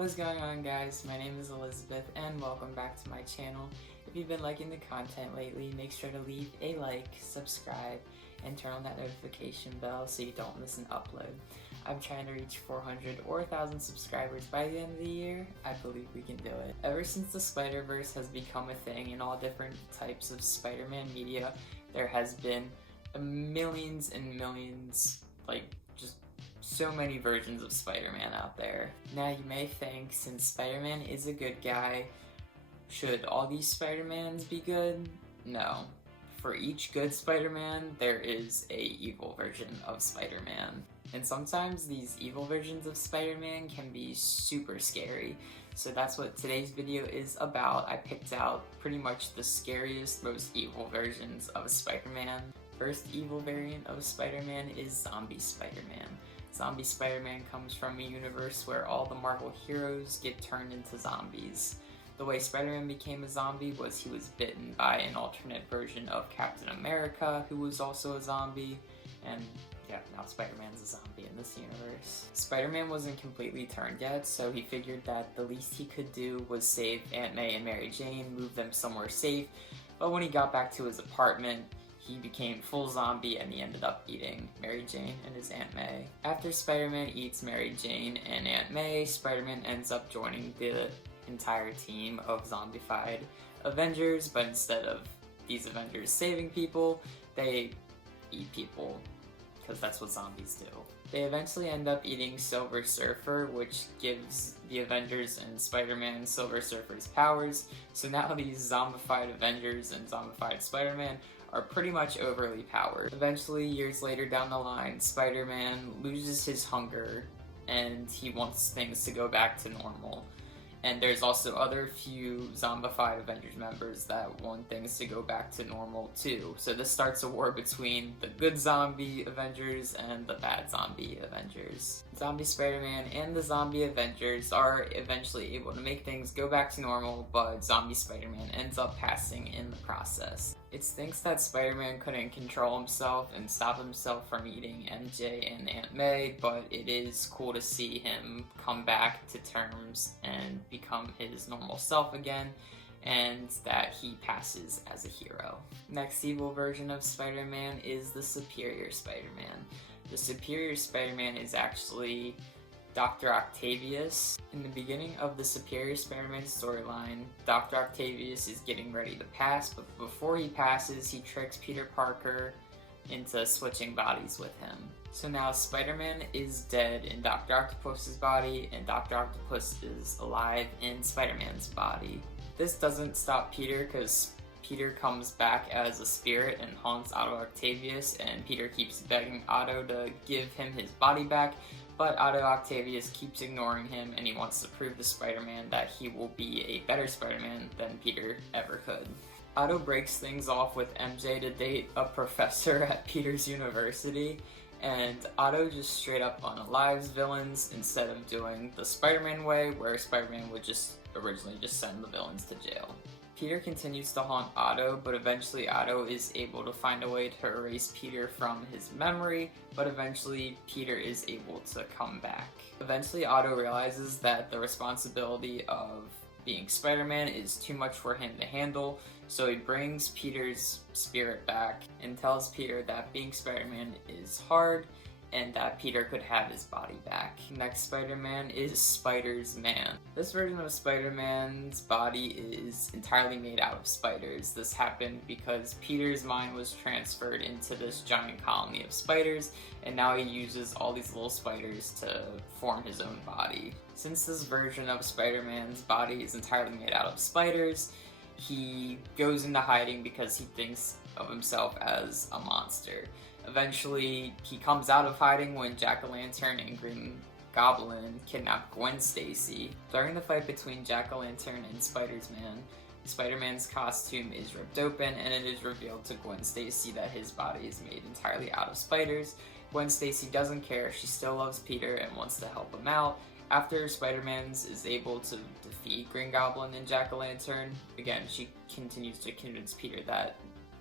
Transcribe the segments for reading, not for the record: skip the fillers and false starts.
What's going on, guys? My name is Elizabeth and welcome back to my channel. If you've been liking the content lately, make sure to leave a like, subscribe, and turn on that notification bell so you don't miss an upload. I'm trying to reach 400 or 1,000 subscribers by the end of the year. I believe we can do it. Ever since the Spider-Verse has become a thing in all different types of Spider-Man media, there has been millions and millions, just so many versions of Spider-Man out there. Now you may think, since Spider-Man is a good guy, should all these Spider-Mans be good? No. For each good Spider-Man, there is a evil version of Spider-Man. And sometimes these evil versions of Spider-Man can be super scary. So that's what today's video is about. I picked out pretty much the scariest, most evil versions of Spider-Man. First evil variant of Spider-Man is Zombie Spider-Man. Zombie Spider-Man comes from a universe where all the Marvel heroes get turned into zombies. The way Spider-Man became a zombie was he was bitten by an alternate version of Captain America, who was also a zombie, and yeah, now Spider-Man's a zombie in this universe. Spider-Man wasn't completely turned yet, so he figured that the least he could do was save Aunt May and Mary Jane, move them somewhere safe, but when he got back to his apartment, he became full zombie and he ended up eating Mary Jane and his Aunt May. After Spider-Man eats Mary Jane and Aunt May, Spider-Man ends up joining the entire team of zombified Avengers, but instead of these Avengers saving people, they eat people, because that's what zombies do. They eventually end up eating Silver Surfer, which gives the Avengers and Spider-Man Silver Surfer's powers, so now these zombified Avengers and zombified Spider-Man are pretty much overly powered. Eventually, years later down the line, Spider-Man loses his hunger and he wants things to go back to normal. And there's also other few zombified Avengers members that want things to go back to normal too. So this starts a war between the good zombie Avengers and the bad zombie Avengers. Zombie Spider-Man and the zombie Avengers are eventually able to make things go back to normal, but zombie Spider-Man ends up passing in the process. It stinks that Spider-Man couldn't control himself and stop himself from eating MJ and Aunt May, but it is cool to see him come back to terms and become his normal self again, and that he passes as a hero. Next evil version of Spider-Man is the Superior Spider-Man. The Superior Spider-Man is actually Dr. Octavius. In the beginning of the Superior Spider-Man storyline, Dr. Octavius is getting ready to pass, but before he passes, he tricks Peter Parker into switching bodies with him. So now Spider-Man is dead in Dr. Octopus's body, and Dr. Octopus is alive in Spider-Man's body. This doesn't stop Peter, because Peter comes back as a spirit and haunts Otto Octavius, and Peter keeps begging Otto to give him his body back, but Otto Octavius keeps ignoring him, and he wants to prove to Spider-Man that he will be a better Spider-Man than Peter ever could. Otto breaks things off with MJ to date a professor at Peter's university, and Otto just straight up unalives villains instead of doing the Spider-Man way, where Spider-Man would just originally just send the villains to jail. Peter continues to haunt Otto, but eventually Otto is able to find a way to erase Peter from his memory, but eventually Peter is able to come back. Eventually Otto realizes that the responsibility of being Spider-Man is too much for him to handle, so he brings Peter's spirit back and tells Peter that being Spider-Man is hard and that Peter could have his body back. Next Spider-Man is Spider's Man. This version of Spider-Man's body is entirely made out of spiders. This happened because Peter's mind was transferred into this giant colony of spiders, and now he uses all these little spiders to form his own body. Since this version of Spider-Man's body is entirely made out of spiders, he goes into hiding because he thinks of himself as a monster. Eventually, he comes out of hiding when Jack-o'-lantern and Green Goblin kidnap Gwen Stacy. During the fight between Jack-o'-lantern and Spider-Man, Spider-Man's costume is ripped open, and it is revealed to Gwen Stacy that his body is made entirely out of spiders. Gwen Stacy doesn't care, she still loves Peter and wants to help him out. After Spider-Man is able to defeat Green Goblin and Jack-o'-lantern, again, she continues to convince Peter that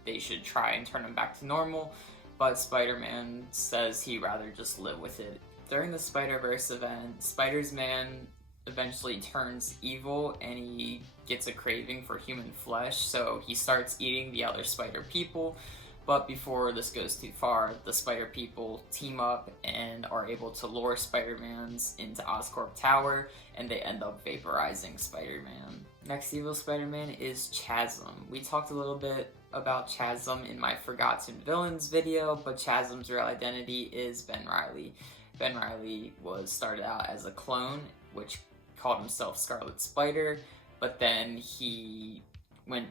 they should try and turn him back to normal, but Spider-Man says he'd rather just live with it. During the Spider-Verse event, Spider-Man eventually turns evil and he gets a craving for human flesh, so he starts eating the other spider people. But before this goes too far, the spider people team up and are able to lure Spider-Man's into Oscorp Tower, and they end up vaporizing Spider-Man. Next evil Spider-Man is Chasm. We talked a little bit about Chasm in my Forgotten Villains video, but Chasm's real identity is Ben Reilly. Ben Reilly was started out as a clone, which called himself Scarlet Spider, but then he went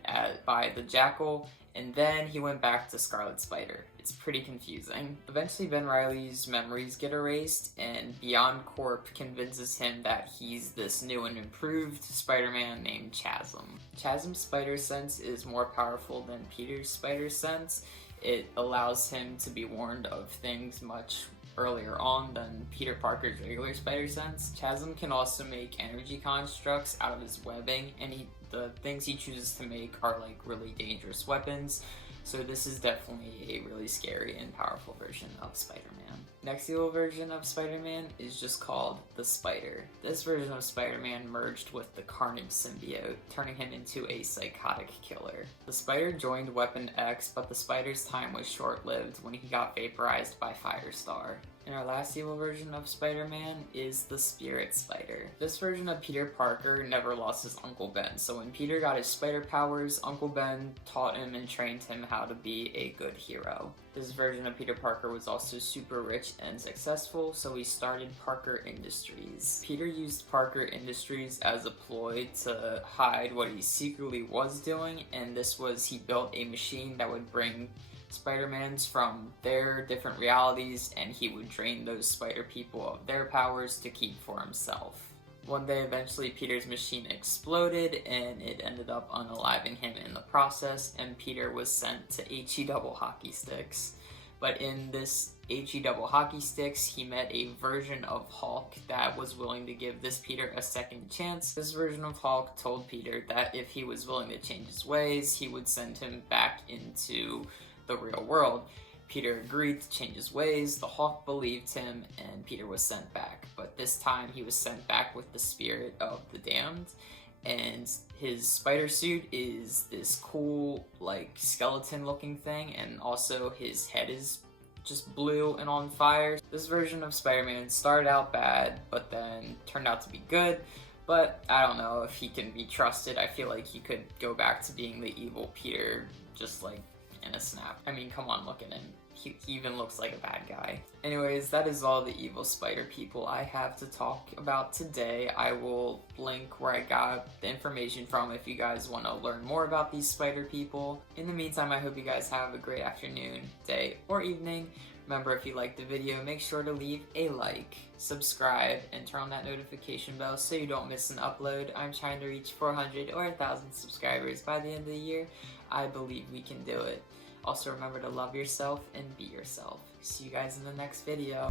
by the Jackal, and then he went back to Scarlet Spider. It's pretty confusing. Eventually Ben Reilly's memories get erased, and Beyond Corp convinces him that he's this new and improved Spider-Man named Chasm. Chasm's spider sense is more powerful than Peter's spider sense. It allows him to be warned of things much earlier on than Peter Parker's regular spider sense. Chasm can also make energy constructs out of his webbing, and the things he chooses to make are like really dangerous weapons, so this is definitely a really scary and powerful version of Spider-Man. Next evil version of Spider-Man is just called the Spider. This version of Spider-Man merged with the Carnage symbiote, turning him into a psychotic killer. The Spider joined Weapon X, but the Spider's time was short-lived when he got vaporized by Firestar. And our last evil version of Spider-Man is the Spirit Spider. This version of Peter Parker never lost his Uncle Ben, so when Peter got his spider powers, Uncle Ben taught him and trained him how to be a good hero. This version of Peter Parker was also super rich and successful, so he started Parker Industries. Peter used Parker Industries as a ploy to hide what he secretly was doing, and this was he built a machine that would bring Spider-Mans from their different realities, and he would drain those spider people of their powers to keep for himself. One day, eventually, Peter's machine exploded, and it ended up unaliving him in the process, and Peter was sent to HE double hockey sticks. But in this HE double hockey sticks, he met a version of Hulk that was willing to give this Peter a second chance. This version of Hulk told Peter that if he was willing to change his ways, he would send him back into the real world. Peter agreed to change his ways, the Hulk believed him, and Peter was sent back. But this time he was sent back with the spirit of the damned, and his spider suit is this cool, like, skeleton looking thing, and also his head is just blue and on fire. This version of Spider-Man started out bad, but then turned out to be good. But I don't know if he can be trusted. I feel like he could go back to being the evil Peter, just like in a snap. I mean, come on, look at him. He even looks like a bad guy. Anyways, that is all the evil spider people I have to talk about today. I will link where I got the information from if you guys want to learn more about these spider people. In the meantime, I hope you guys have a great afternoon, day, or evening. Remember, if you liked the video, make sure to leave a like, subscribe, and turn on that notification bell so you don't miss an upload. I'm trying to reach 400 or 1,000 subscribers by the end of the year. I believe we can do it. Also remember to love yourself and be yourself. See you guys in the next video.